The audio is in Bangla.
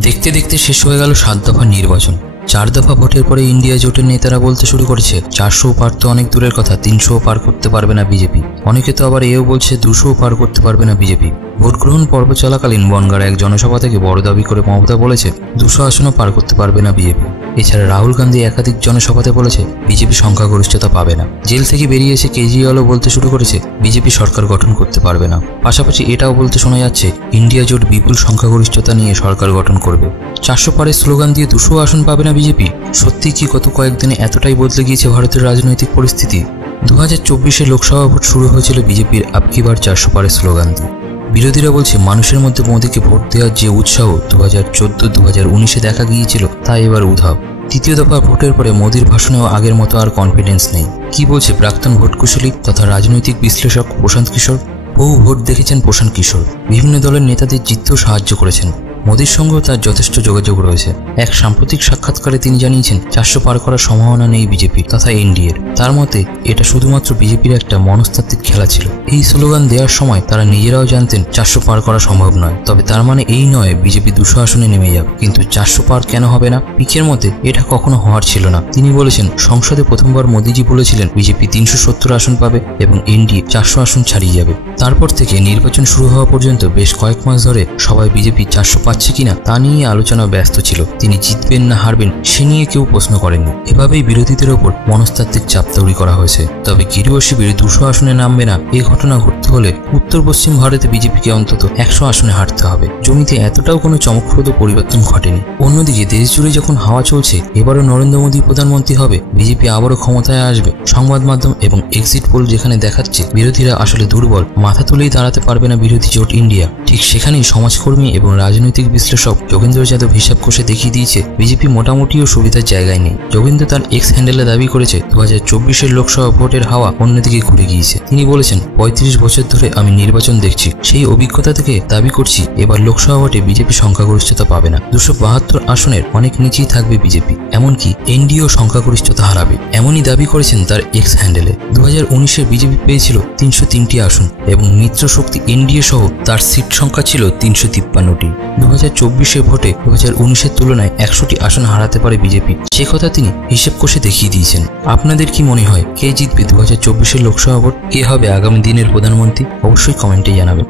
দেখতে দেখতে শেষ হয়ে গেল 7 দফা নির্বাচন। 4 দফা ভোটের পরে ইন্ডিয়া জোটের নেতারা বলতে শুরু করেছে 400 পার তো অনেক দূরের কথা, 300 পার করতে পারবে না বিজেপি। অনেকে তো আবার এও বলছে 200 পার করতে পারবে না বিজেপি। ভোট গ্রহণ পর্ব চলাকালীন বনগাঁর এক জনসভা থেকে বড় দাবি করে মমতা বলেছে 200 আসনও পার করতে পারবে না বিজেপি। এছাড়া রাহুল গান্ধী একাধিক জনসভাতে বলেছে বিজেপি সংখ্যাগরিষ্ঠতা পাবে না। জেল থেকে বেরিয়ে এসে কেজরিওয়ালও বলতে শুরু করেছে বিজেপি সরকার গঠন করতে পারবে না। পাশাপাশি এটাও বলতে শোনা যাচ্ছে ইন্ডিয়া জোট বিপুল সংখ্যাগরিষ্ঠতা নিয়ে সরকার গঠন করবে। 400 পারের স্লোগান দিয়ে 200 আসন পাবে না বিজেপি। সত্যি কি গত কয়েকদিনে এতটাই বদলে গিয়েছে ভারতের রাজনৈতিক পরিস্থিতি? 2024 লোকসভা ভোট শুরু হয়েছিল বিজেপির আবকি বার 400 পারের স্লোগান দিয়ে। বিরোধীরা বলছে মানুষের মধ্যে মোদীকে ভোট দেওয়ার যে উৎসাহ 2014-2019 দেখা গিয়েছিল তা এবার উধাও। তৃতীয় দফা ভোটের পরে মোদীর ভাষণেও আগের মতো আর কনফিডেন্স নেই। কি বলছে প্রাক্তন ভোটকুশলী তথা রাজনৈতিক বিশ্লেষক প্রশান্ত কিশোর? বহু ভোট দেখেছেন প্রশান্ত কিশোর, বিভিন্ন দলের নেতাদের জিততেও সাহায্য করেছেন। মোদীর সঙ্গেও তার যথেষ্ট যোগাযোগ রয়েছে। এক সাম্প্রতিক সাক্ষাৎকারে তিনি জানিয়েছেন 400 পার করার সম্ভাবনা নেই বিজেপি তথা এনডিএর। তার মতে এটা শুধুমাত্র বিজেপির একটা মনস্তাত্ত্বিক খেলা ছিল। এই স্লোগান দেওয়ার সময় তারা নিজেরাও জানতেন 400 পার করা সম্ভব নয়। তবে তার মানে এই নয় বিজেপি 200 আসনে নেমে যাবে। কিন্তু 400 পার কেন হবে না? পিকের মতে এটা কখনো হওয়ার ছিল না। তিনি বলেছেন সংসদে প্রথমবার মোদীজি বলেছিলেন বিজেপি 370 আসন পাবে এবং এনডিএ 400 আসন ছাড়িয়ে যাবে। তারপর থেকে নির্বাচন শুরু হওয়া পর্যন্ত বেশ কয়েক মাস ধরে সবাই বিজেপি 400 পাচ্ছে কিনা তা নিয়ে আলোচনা ব্যস্ত ছিল। তিনি জিতবেন না হারবেন সে নিয়ে কেউ প্রশ্ন করেননি। এভাবেই বিরোধীদের ওপর মনস্তাত্ত্বিক চাপ তৈরি করা হয়েছে। তবে গেরুয়া শিবির 200 আসনে নামবে না এই ঘটনা ঘটতে হলে উত্তর পশ্চিম ভারতে বিজেপিকে অন্তত 100 আসনে হারতে হবে। জমিতে এতটাও কোনো চমকপ্রদ পরিবর্তন ঘটেনি। অন্যদিকে দেশ জুড়ে যখন হাওয়া চলছে এবারও নরেন্দ্র মোদী প্রধানমন্ত্রী হবে, বিজেপি আবারও ক্ষমতায় আসবে, সংবাদ মাধ্যম এবং এক্সিট পোল যেখানে দেখাচ্ছে বিরোধীরা আসলে দুর্বল, মাথা তুলেই দাঁড়াতে পারবে না বিরোধী জোট ইন্ডিয়া, ঠিক সেখানেই সমাজকর্মী এবং রাজনৈতিক বিশ্লেষক যোগেন্দ্র যাদব হিসাব কষে দেখিয়ে দিয়েছে বিজেপি মোটামুটিও সুবিধার জায়গায় নেই। যোগেন্দ্র তার এক্স হ্যান্ডেলে দাবি করেছে 2024 লোকসভা ভোটের হাওয়া অন্যদিকে ঘুরে গিয়েছে। তিনি বলেছেন 35 বছর ধরে আমি নির্বাচন দেখছি, সেই অভিজ্ঞতা থেকে দাবি করছি এবার লোকসভা ভোটে বিজেপি সংখ্যাগরিষ্ঠতা পাবে না। 272 আসনের অনেক নিচেই থাকবে বিজেপি, এমনকি এনডিএও সংখ্যাগরিষ্ঠতা হারাবে, এমনই দাবি করেছেন তার এক্স হ্যান্ডেলে। 2019 বিজেপি পেয়েছিল 303টি আসন এবং মিত্র শক্তি এনডিএ সহ তার সিট সংখ্যা ছিল 353টি। 2024 ভোটে 2019 তুলনায় 100টি আসন হারাতে পারে বিজেপি, সে কথা তিনি হিসেব কষে দেখিয়ে দিয়েছেন। আপনাদের কি মনে হয় কে জিতবে 2024 লোকসভা ভোট? কে হবে আগামী দিনের প্রধানমন্ত্রী? অবশ্যই কমেন্টে জানাবেন।